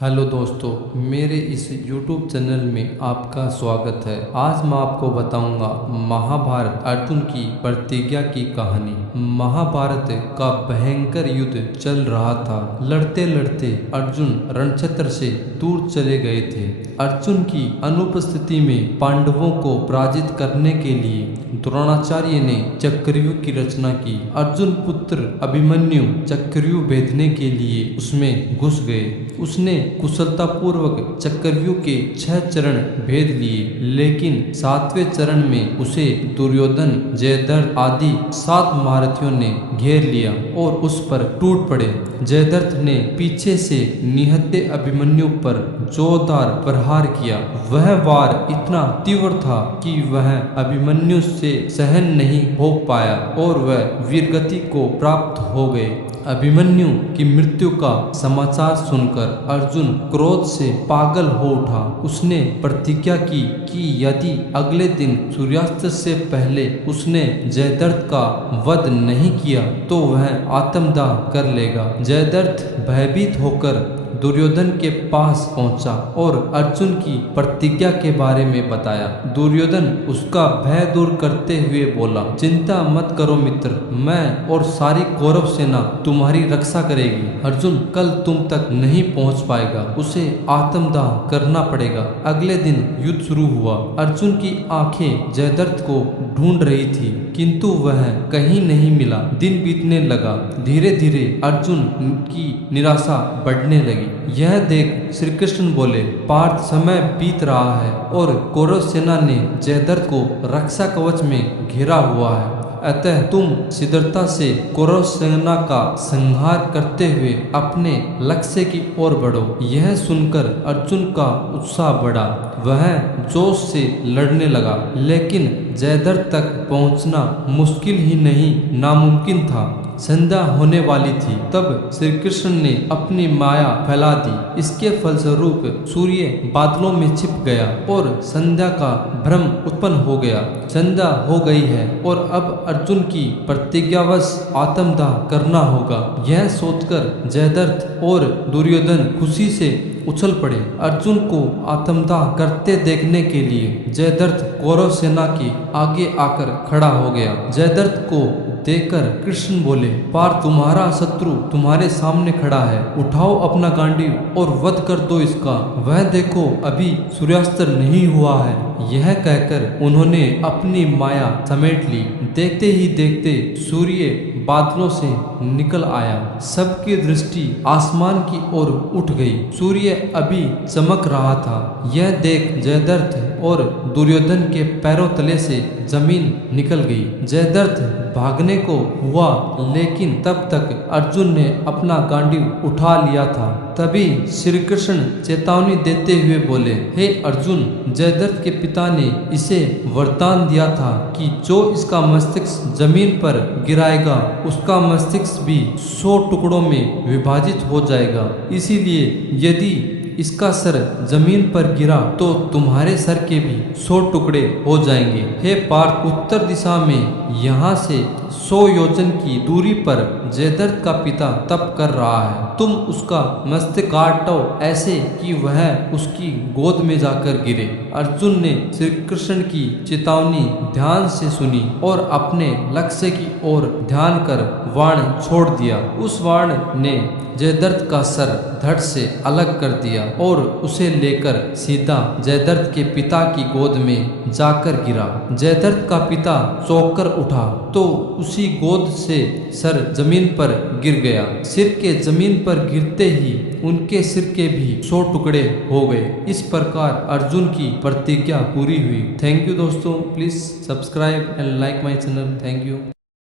Hello दोस्तों, मेरे इस YouTube चैनल में आपका स्वागत है। आज मैं आपको बताऊंगा महाभारत अर्जुन की प्रतिज्ञा की कहानी। महाभारत का भयंकर युद्ध चल रहा था। लड़ते लड़ते अर्जुन रणक्षेत्र से दूर चले गए थे। अर्जुन की अनुपस्थिति में पांडवों को पराजित करने के लिए द्रोणाचार्य ने चक्रव्यूह की रचना की। अर्जुन पुत्र अभिमन्यु चक्रव्यूह भेदने के लिए उसमें घुस गए। उसने कुशलतापूर्वक चक्रव्यूह के 6 चरण भेद लिए, लेकिन 7वें चरण में उसे दुर्योधन, जयद्रथ आदि 7 महारथियों ने घेर लिया और उस पर टूट पड़े। जयद्रथ ने पीछे से निहत्थे अभिमन्यु पर जोरदार प्रहार किया। वह वार इतना तीव्र था कि वह अभिमन्यु से सहन नहीं हो पाया और वह वीरगति को प्राप्त हो गए। अभिमन्यु की मृत्यु का समाचार सुनकर अर्जुन क्रोध से पागल हो उठा। उसने प्रतिज्ञा की कि यदि अगले दिन सूर्यास्त से पहले उसने जयद्रथ का वध नहीं किया तो वह आत्मदाह कर लेगा। जयद्रथ भयभीत होकर दुर्योधन के पास पहुंचा और अर्जुन की प्रतिज्ञा के बारे में बताया। दुर्योधन उसका भय दूर करते हुए बोला, चिंता मत करो मित्र, मैं और सारी कौरव सेना तुम्हारी रक्षा करेगी। अर्जुन कल तुम तक नहीं पहुंच पाएगा, उसे आत्मदाह करना पड़ेगा। अगले दिन युद्ध शुरू हुआ। अर्जुन की आंखें जयद्रथ को ढूंढ रही थी, किंतु वह कहीं नहीं मिला। दिन बीतने लगा। धीरे धीरे अर्जुन की निराशा बढ़ने लगी। यह देख श्री कृष्ण बोले, पार्थ, समय बीत रहा है और कौरव सेना ने जयद्रथ को रक्षा कवच में घेरा हुआ है। अतः तुम शीघ्रता से कौरव सेना का संहार करते हुए अपने लक्ष्य की ओर बढ़ो। यह सुनकर अर्जुन का उत्साह बढ़ा। वह जोश से लड़ने लगा, लेकिन जयद्रथ तक पहुंचना मुश्किल ही नहीं नामुमकिन था। संध्या होने वाली थी। तब श्री कृष्ण ने अपनी माया फैला दी। इसके फलस्वरूप सूर्य बादलों में छिप गया और संध्या का भ्रम उत्पन्न हो गया। संध्या हो गई है और अब अर्जुन की प्रतिज्ञावश आत्मदाह करना होगा। यह सोचकर जयद्रथ और दुर्योधन खुशी से उछल पड़े। अर्जुन को आत्मदाह करते देखने के लिए जयद्रथ कौरव सेना के आगे आकर खड़ा हो गया। जयद्रथ को देखकर कृष्ण बोले, पार्थ, तुम्हारा शत्रु तुम्हारे सामने खड़ा है। उठाओ अपना गांडीव और वध कर दो इसका। वह देखो, अभी सूर्यास्त नहीं हुआ है। यह कहकर उन्होंने अपनी माया समेट ली। देखते ही देखते सूर्य बादलों से निकल आया। सबकी दृष्टि आसमान की ओर उठ गई। सूर्य अभी चमक रहा था। यह देख जयद्रथ और दुर्योधन के पैरों तले से जमीन निकल गई। जयद्रथ भागने को हुआ, लेकिन तब तक अर्जुन ने अपना गांडीव उठा लिया था। तभी श्री कृष्ण चेतावनी देते हुए बोले, हे अर्जुन, जयद्रथ के पिता ने इसे वरदान दिया था कि जो इसका मस्तिष्क जमीन पर गिराएगा उसका मस्तिष्क भी 100 टुकड़ों में विभाजित हो जाएगा। इसीलिए यदि इसका सर जमीन पर गिरा तो तुम्हारे सर के भी 100 टुकड़े हो जाएंगे। हे पार्थ, उत्तर दिशा में यहाँ से 100 योजन की दूरी पर जयद्रथ का पिता तप कर रहा है। तुम उसका मस्तक काटो ऐसे कि वह उसकी गोद में जाकर गिरे। अर्जुन ने श्री कृष्ण की चेतावनी ध्यान से सुनी और अपने लक्ष्य की ओर ध्यान कर बाण छोड़ दिया। उस बाण ने जयद्रथ का सर धड़ से अलग कर दिया और उसे लेकर सीधा जयद्रथ के पिता की गोद में जाकर गिरा। जयद्रथ का पिता चौंक कर उठा तो उसी गोद से सर जमीन पर गिर गया। सिर के जमीन पर गिरते ही उनके सिर के भी 100 टुकड़े हो गए। इस प्रकार अर्जुन की प्रतिज्ञा पूरी हुई। थैंक यू दोस्तों, please subscribe and like my channel. Thank you.